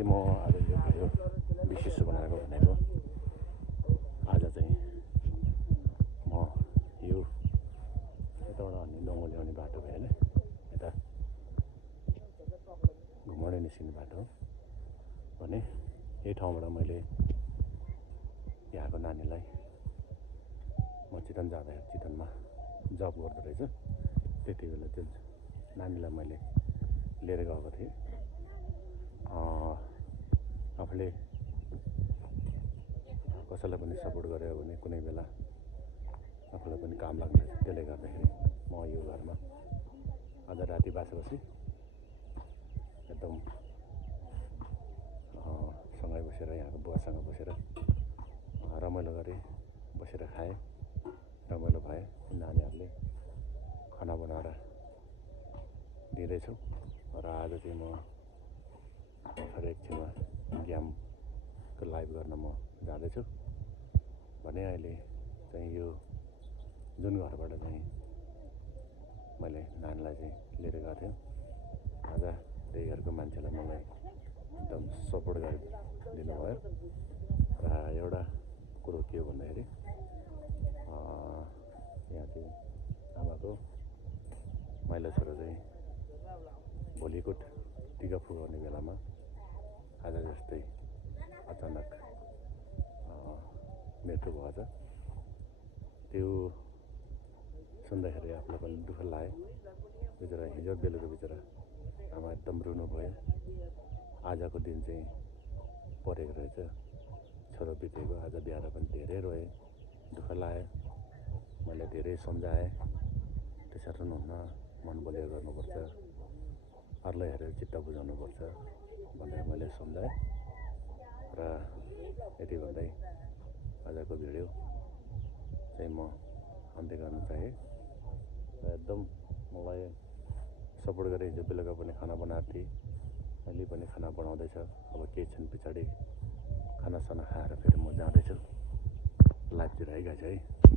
अहिले म आज यो भिडियो विशेष बनाएको भनेको आज चाहिँ म यो यताबाट अनि डङ्गो ल्याउने बाटो भयो होइन, यता घुमाउने निस्किने बाटो हो भने यही ठाउँबाट मैले यहाँको नानीलाई म चितवन जाँदाखेरि चितवनमा जब गर्दो रहेछ, त्यति बेला त्यो नानीलाई मैले लिएर गएको थिएँ। आफूले कसैलाई पनि सपोर्ट गऱ्यो भने कुनै बेला आफूलाई पनि काम लाग्दैन। त्यसले गर्दाखेरि म यो घरमा आज राति बसेपछि एकदम सँगै बसेर यहाँको बुवासँग बसेर रमाइलो गरेँ, बसेर खाएँ, रमाइलो भए। नानीहरूले खाना बनाएर दिँदैछु र आज चाहिँ म भर्खर एकछिनमा गेमको लाइभ गर्न म जाँदैछु भने अहिले चाहिँ यो जुन घरबाट चाहिँ मैले नानीलाई चाहिँ लिएर गएको थिएँ, आज त्यही घरको मान्छेलाई मलाई एकदम सपोर्ट गरिदिनु भयो। र एउटा कुरो के हो भन्दाखेरि यहाँ चाहिँ आमाको माइलो छोरो चाहिँ भोलिको टिका फुकाउने बेलामा आज जस्तै अचानक मृत्यु भएछ। त्यो सुन्दाखेरि आफूलाई पनि दुःख लाग्यो। बिचरा हिजो बेलुका बिचरा आमा एकदम रुनु भयो। आजको दिन चाहिँ परेको रहेछ, छोरो बितेको। आज बिहान पनि धेरै रोएँ, दुःख लाग्यो। मैले धेरै सम्झाएँ, त्यसरी हुन्न, मन बलियो गर्नुपर्छ, अरूलाई हेरेर चित्त बुझाउनुपर्छ भनेर मैले सम्झाएँ। र यति भन्दै आजको भिडियो चाहिँ म अन्त्य गर्न चाहेँ। र एकदम मलाई सपोर्ट गरेँ। हिजो बेलुका पनि खाना बनाएको थिएँ, अहिले पनि खाना बनाउँदैछ। अब केही क्षण पछाडि खानासाना खाएर फेरि म जाँदैछु लाइभतिर है गाइस है।